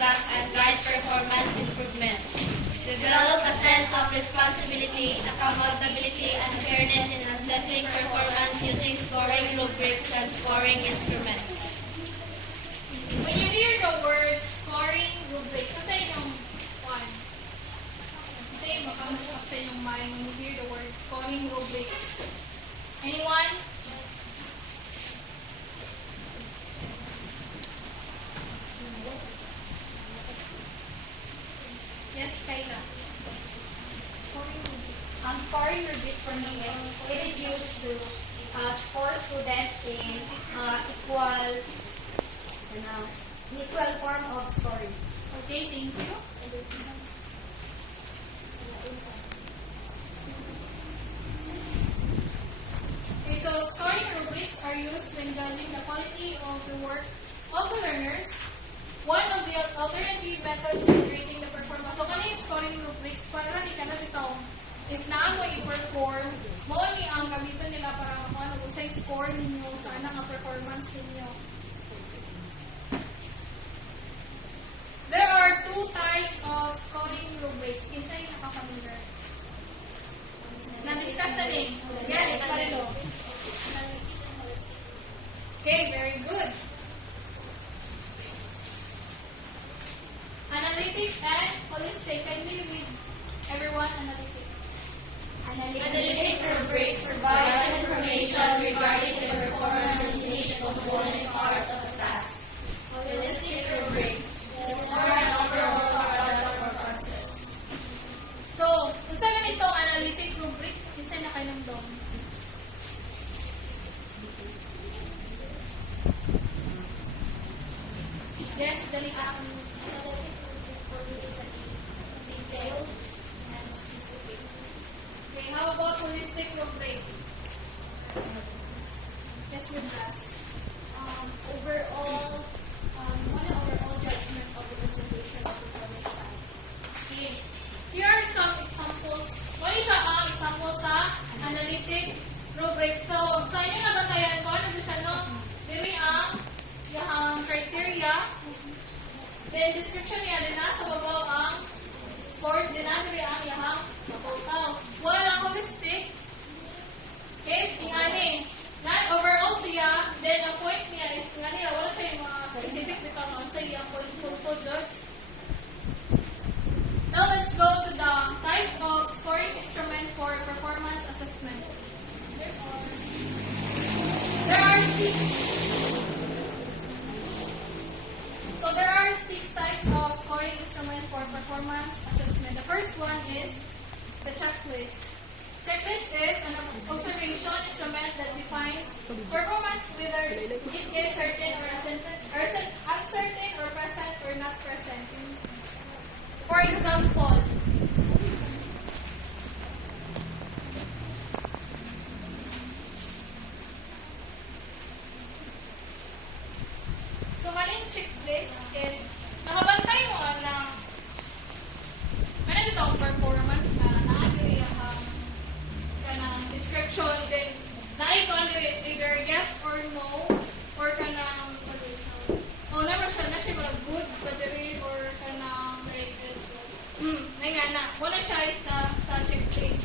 feedback, and guide performance improvement. Develop a sense of responsibility, accountability, and fairness in assessing performance using scoring rubrics and scoring instruments. When you hear the word scoring rubrics, sa inyong one? Sa inyong makamasok sa inyong mind when you hear the word scoring rubrics? Anyone? Yes, Kayla. Scoring rubrics for me is it is used to score students in equal form of scoring. Okay, thank you. Okay, so scoring rubrics are used when judging the quality of the work of the learners. One of the alternative methods in rating the performance. So, kanina yung scoring rubrics, para di ka na dito, if na mo i-perform, mo ni ang gamitin nila para makuha na usay score ninyo sa anang performance ninyo. There are two types of scoring rubrics. Kinsa yung nakafamiliar? Na-discuss na din? Yes, Marilo. Okay, very good. Analytic and holistic. Can we read everyone analytic? Analytic rubric provides information regarding the performance of each component parts of a task. Holistic rubric is more an overall product of a process. So, kung saan namin itong analytic rubric, isa na kayo ng dom. Yes, dali ka. Detailed and specific. Okay, how about holistic rubric? Yes, with us. Overall judgment of the presentation of the college task. Okay. Here are some examples. Ano siya ang example sa analytic rubric? So, sa inyo nabantayan ko, ano siya, no? Diri ang criteria. Then, description niya din na sa babaw ang scores din na. Diri ang yahang total. Wala holistic is ingani. Overall siya, then ang point niya is ingani, wala siya yung mga specific dito mga sa iyang point. Now let's go to the types of scoring instrument for performance assessment. There are six. So there are six types of scoring instrument for performance assessment. The first one is the checklist. Checklist is an observation instrument that defines performance whether it is certain or uncertain or present or not present. For example, so kaning checklist is nakabantay mo na kanang itong performance na naagiri ang kanang description then naikon diri is either yes or no or kanang never siya na siya mga good but diri or kanang rated. Nga na. Muna siya is sa checklist.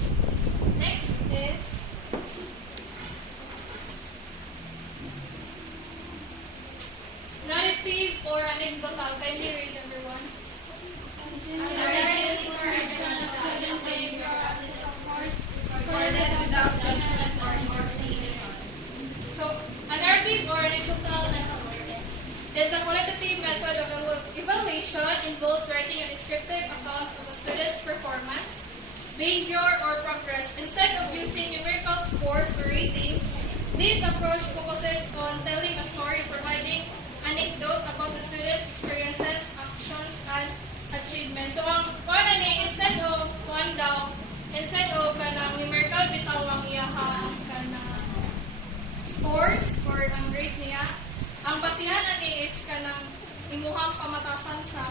Next is narrative or anecdotal. Kindly read everyone. Narrative is for student behavior recorded without judgment or interpretation. So, a narrative or anecdotal is a qualitative method of evaluation involves writing a descriptive account of a student's performance, behavior, or progress. Instead of using numerical scores or ratings, this approach focuses on telling a story, providing anecdotes about the student's experiences, actions, and achievements. So, ang kuha ni instead of kanang numerical bitaw ang iyahang kanang scores or ang grade niya, ang basihan ani is kanang imuhang pamatasan sa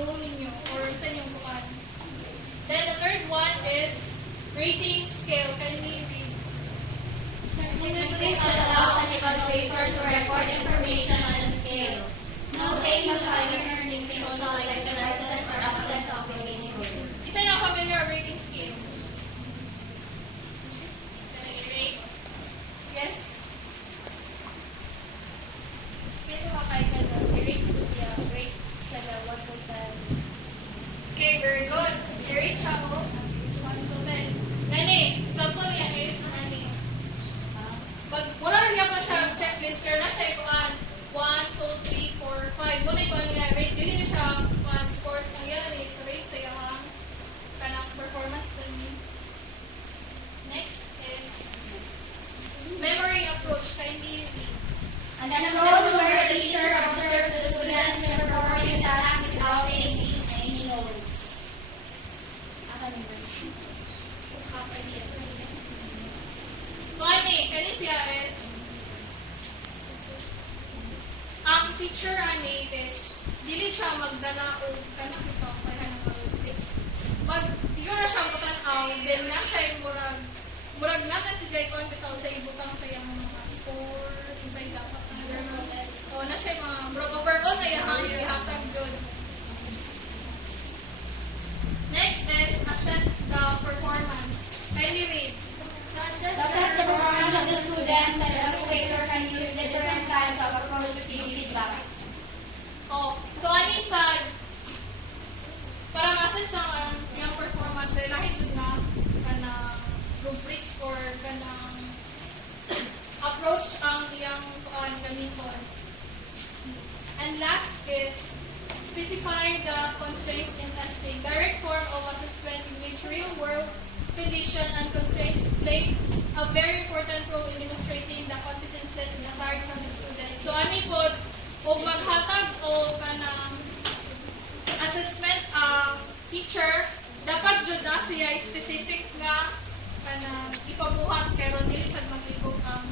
role ninyo or sa inyong buwan. Then the third one is rating scale. Can we read? This allows an evaluator to record information on a scale. No aim of pioneering distinction like the presence or absence of a meaning word. Isa yung familiar rating scheme. Can I rate? Yes? Pero makay ka na, i-rate ko siya, rate siya na 1 to 10. Okay, very good. I-rate siya ko. 1 to 10. Nani, sample niya is nani. Pag mura rin niya pa siya checklist, pero na siya ikuan 1, 2, 3, 4, 5. Muna ikuan niya rate. Dili na siya scores ng yan ni sa rate sa iyang kanang performance kani. Next is memory approach. Kindly read. An approach where the teacher observes the students performing tasks without taking any notes. Kani siya is ang teacher ani is dili siya magdala og kanang ito kanang text. Pag siguro siya mutanaw, then na siya yung murag na si Jay kon bitaw sa ibutang sa iyang mga scores, sa dapat na journal. O na siya yung mga murag overall na yung ihatag good. Next is assess the performance. Kindly read. Assess the performance of the students, the evaluator can use different types of approach to give feedback. Oh, so ani sa para ma-assess ang yung performance nila lahi jud na kanang rubrics or kanang approach ang iyang gamiton. And last is specify the constraints in testing. Direct form of assessment in which real-world condition and constraints play a very important role in demonstrating the competences necessary from the student. So ani pod og maghatag o kanang assessment ang teacher, dapat jud na siya specific nga kanang ipabuhat pero dili sad maglibog ang